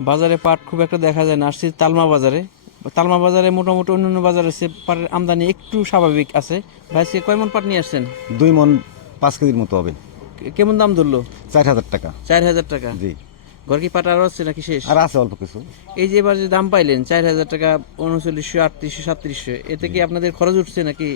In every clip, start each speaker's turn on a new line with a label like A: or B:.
A: বাজারে পাট খুব একটা দেখা যায় না। আসছি তালমা বাজারে। তালমা বাজারে মোটামুটি অন্যান্য বাজারে সে পাটের আমদানি একটু স্বাভাবিক আছে। ভাই সে কয় মন পাট নিয়ে আসছেন?
B: দুই মন পাঁচ কেজির মতো হবে।
A: কেমন দাম ধরলো?
B: চার হাজার টাকা।
A: চার হাজার টাকা।
B: জি।
A: ঘর কি পাট আরও আছে নাকি শেষ?
B: আর আছে অল্প কিছু।
A: এই যে এবার যে দাম পাইলেন চার হাজার টাকা উনচল্লিশশো আটত্রিশশো সাতত্রিশশো এতে কি আপনাদের খরচ উঠছে নাকি?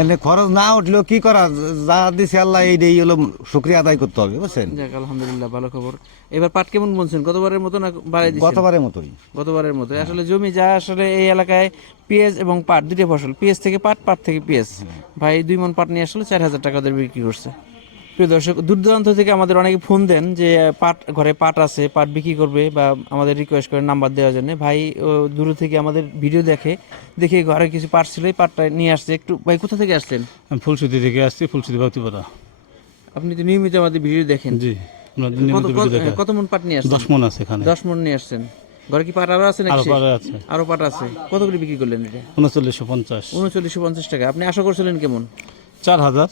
B: এনে খরচ না উঠলেও কি করা যা দিছে আল্লাহ এই দিয়ে হলো শুক্রিয়া আদায় করতে হবে বুঝছেন?
A: যাক আলহামদুলিল্লাহ ভালো খবর। এবার পাট কেমন বলছেন গতবারের মতো না বাড়াই দিচ্ছেন?
B: গতবারের মতোই।
A: গতবারের মতো। আসলে জমি যা আসলে এই এলাকায় পেঁয়াজ এবং পাট দুটো ফসল পেঁয়াজ থেকে পাট পাট থেকে পেঁয়াজ। ভাই দুই মন পাট নিয়ে আসলে চার হাজার টাকা ওদের বিক্রি করছে। প্রিয় দর্শক দূর দূরান্ত থেকে আমাদের অনেকে ফোন দেন যে পাট ঘরে পাট আছে পাট বিক্রি করবে বা আমাদের রিকোয়েস্ট করেন নাম্বার দেওয়ার জন্য। ভাই দূর থেকে আমাদের ভিডিও দেখে দেখে ঘরে কিছু পাট ছিল এই পাটটা নিয়ে আসছে। একটু ভাই কোথা থেকে আসলেন?
C: আমি ফুলসুতি থেকে আসছি ফুলসুতি ভক্তিপাড়া
A: আপনি তো নিয়মিত আমাদের ভিডিও দেখেন।
C: জি
A: কত মন পাট নিয়ে আসছেন?
C: দশ মন আছে এখানে।
A: দশ মন নিয়ে আসছেন। ঘরে কি পাট আরও আছে নাকি?
C: আছে।
A: আরও পাট আছে। কত করে বিক্রি করলেন এটা?
C: উনচল্লিশশো পঞ্চাশ।
A: উনচল্লিশশো পঞ্চাশ টাকা। আপনি আশা করছিলেন কেমন?
C: চার হাজার।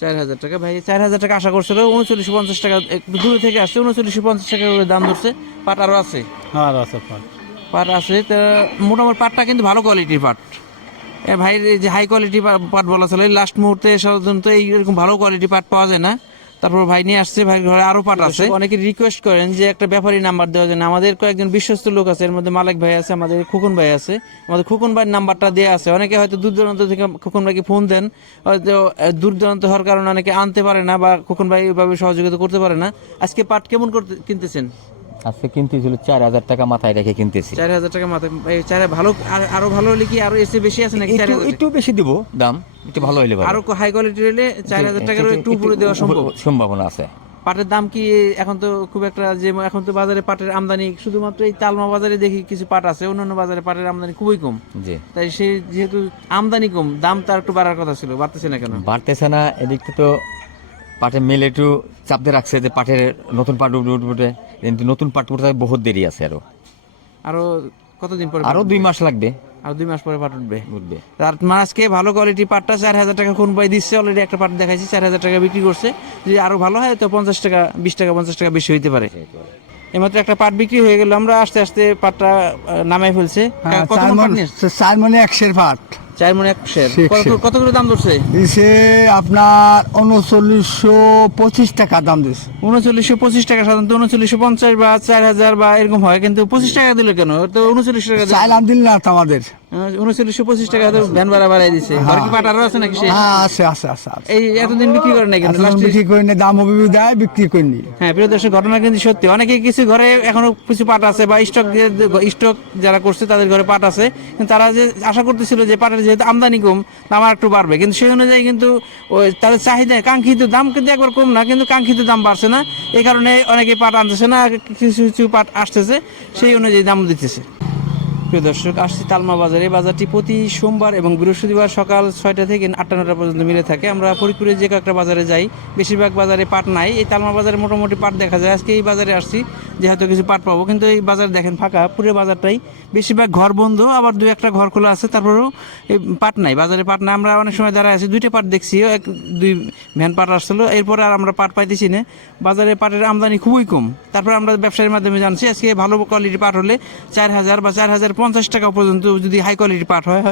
A: চার হাজার টাকা। ভাই চার হাজার টাকা আশা করছিল উনচল্লিশশো পঞ্চাশ টাকা একটু দূরে থেকে আসছে উনচল্লিশশো পঞ্চাশ টাকা করে দাম ধরছে। পাট আরও আছে।
C: হ্যাঁ আছে পাট।
A: পাট আছে তা মোটামুটি পাটটা কিন্তু ভালো কোয়ালিটির পাট। এ ভাই যে হাই কোয়ালিটি পাট বলা চলে লাস্ট মুহূর্তে সাধারণত এইরকম ভালো কোয়ালিটি পাট পাওয়া যায় না। তারপর ভাই নিয়ে আসছে ভাই ঘরে আরও পাট আছে। অনেকে রিকোয়েস্ট করেন যে একটা ব্যাপারী নাম্বার দেওয়া যায় আমাদের কয়েকজন বিশ্বস্ত লোক আছে এর মধ্যে মালিক ভাই আছে আমাদের খুকুন ভাই আছে। আমাদের খুকুন ভাইয়ের নাম্বারটা দেওয়া আছে। অনেকে হয়তো দূর দূরান্ত থেকে খোকন ভাইকে ফোন দেন হয়তো দূর দূরান্ত হওয়ার কারণে অনেকে আনতে পারে না বা খুকুন ভাই ওইভাবে সহযোগিতা করতে পারে না। আজকে পাট কেমন করতে কিনতেছেন?
D: আজকে কিনতেছিল চার হাজার টাকা মাথায় রেখে কিনতেছি।
A: চার হাজার টাকা মাথায় চার ভালো আর- ভালো হলে কি আরও এসে বেশি আছে নাকি
D: একটু বেশি দিব দাম একটু ভালো হইলে
A: আরও হাই কোয়ালিটি হলে চার হাজার টাকার একটু উপরে দেওয়া সম্ভব।
D: সম্ভাবনা আছে।
A: পাটের দাম কি এখন তো খুব একটা যে এখন তো বাজারে পাটের আমদানি শুধুমাত্র এই তালমা বাজারে দেখি কিছু পাট আছে অন্যান্য বাজারে পাটের আমদানি খুবই কম।
D: জি।
A: তাই সে যেহেতু আমদানি কম দাম তার একটু বাড়ার কথা ছিল বাড়তেছে না কেন?
D: বাড়তেছে না এদিকটা তো পাটের মিল একটু চাপ দিয়ে রাখছে যে পাটের নতুন পাট উঠবে উঠবে। কিন্তু নতুন পাট উঠতে বহুত দেরি আছে আরও।
A: আরও কতদিন পরে
D: আরও দুই মাস লাগবে।
A: আর দুই মাস পরে পাট উঠবে।
D: উঠবে।
A: তার মাসকে ভালো কোয়ালিটি পাটটা চার হাজার টাকা কোন পাই দিচ্ছে অলরেডি একটা পাট দেখাইছি চার হাজার টাকা বিক্রি করছে। যদি আরও ভালো হয় তো পঞ্চাশ টাকা বিশ টাকা পঞ্চাশ টাকা বেশি হইতে পারে। এমাত্র একটা পাট বিক্রি হয়ে গেল আমরা আস্তে আস্তে পাটটা নামাই ফেলছে। কত মণ পাট নিয়ে আসছে?
E: চার মানে একশের ভাট
A: চার মনে এক শের
E: শের,
A: কত করে দাম ধরছে?
E: দিছে আপনার উনচল্লিশশো পঁচিশ টাকা দাম দিছে।
A: উনচল্লিশশো পঁচিশ টাকা সাধারণত উনচল্লিশশো পঞ্চাশ বা চার হাজার বা এরকম হয় কিন্তু পঁচিশ টাকা দিল কেন? তো উনচল্লিশ টাকা
E: চাইলাম দিল না আমাদের।
A: উনচল্লিশশো পঁচিশ টাকা তো ভ্যান ভাড়া বাড়াই দিছে। ঘরে কি আছে নাকি শেষ?
E: হ্যাঁ আছে আছে আছে আছে।
A: এই এতদিন বিক্রি করে নাই কিন্তু
E: বিক্রি করে নি, দাম হবে দেয় বিক্রি করে নি
A: হ্যাঁ প্রিয় দর্শক ঘটনা কিন্তু সত্যি। অনেকে কিছু ঘরে এখনও কিছু পাট আছে বা স্টক স্টক যারা করছে তাদের ঘরে পাট আছে। কিন্তু তারা যে আশা করতেছিল যে পাটের যেহেতু আমদানি কম, দাম আর একটু বাড়বে। কিন্তু সেই অনুযায়ী কিন্তু ওই তাদের চাহিদা কাঙ্ক্ষিত দাম কিন্তু একবার কম না, কিন্তু কাঙ্ক্ষিত দাম বাড়ছে না। এই কারণে অনেকে পাট আনতেছে না, কিছু কিছু পাট আসতেছে, সেই অনুযায়ী দাম দিতেছে। প্রিয় দর্শক, আসছি তালমা বাজারে। বাজারটি প্রতি সোমবার এবং বৃহস্পতিবার সকাল ছয়টা থেকে আটটা নটা পর্যন্ত মিলে থাকে। আমরা ফরিদপুরে যে কয়েকটা বাজারে যাই, বেশিরভাগ বাজারে পাট নাই। এই তালমা বাজারে মোটামুটি পাট দেখা যায়। আজকে এই বাজারে আসছি যে হয়তো কিছু পাট পাবো। কিন্তু এই বাজার দেখেন, ফাঁকা। পুরো বাজারটাই বেশিরভাগ ঘর বন্ধ, আবার দু একটা ঘর খোলা আছে, তারপরেও এই পাট নাই। বাজারে পাট নাই। আমরা অনেক সময় দাঁড়ায় আছি, দুইটা পাট দেখছি। এক, দুই ভ্যান পাট আসছিল। এরপরে আর আমরা পাট পাইতেছি না। বাজারে পাটের আমদানি খুবই কম। তারপরে আমরা ব্যবসায়ীর মাধ্যমে জানছি, আজকে ভালো কোয়ালিটি পাট হলে চার হাজার বা চার হাজার পঞ্চাশ টাকা পর্যন্ত যদি হাই কোয়ালিটি পাট হয়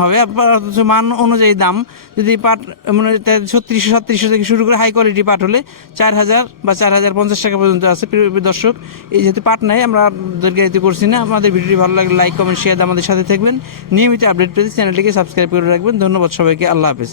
A: হবে। অথচ মান অনুযায়ী দাম, যদি পাট মানে ছত্রিশশো, সাতত্রিশশো থেকে শুরু করে হাই কোয়ালিটি পাট হলে চার হাজার বা চার হাজার পঞ্চাশ টাকা পর্যন্ত আছে। দর্শক, এই যেহেতু পাট নাই, আমরা আপনাদেরকে এতে করছি না। আমাদের ভিডিওটি ভালো লাগলে লাইক কমেন্ট শেয়ার আমাদের সাথে থাকবেন। নিয়মিত আপডেট পেতে চ্যানেলটিকে সাবস্ক্রাইব করে রাখবেন। ধন্যবাদ সবাইকে। আল্লাহ হাফেজ।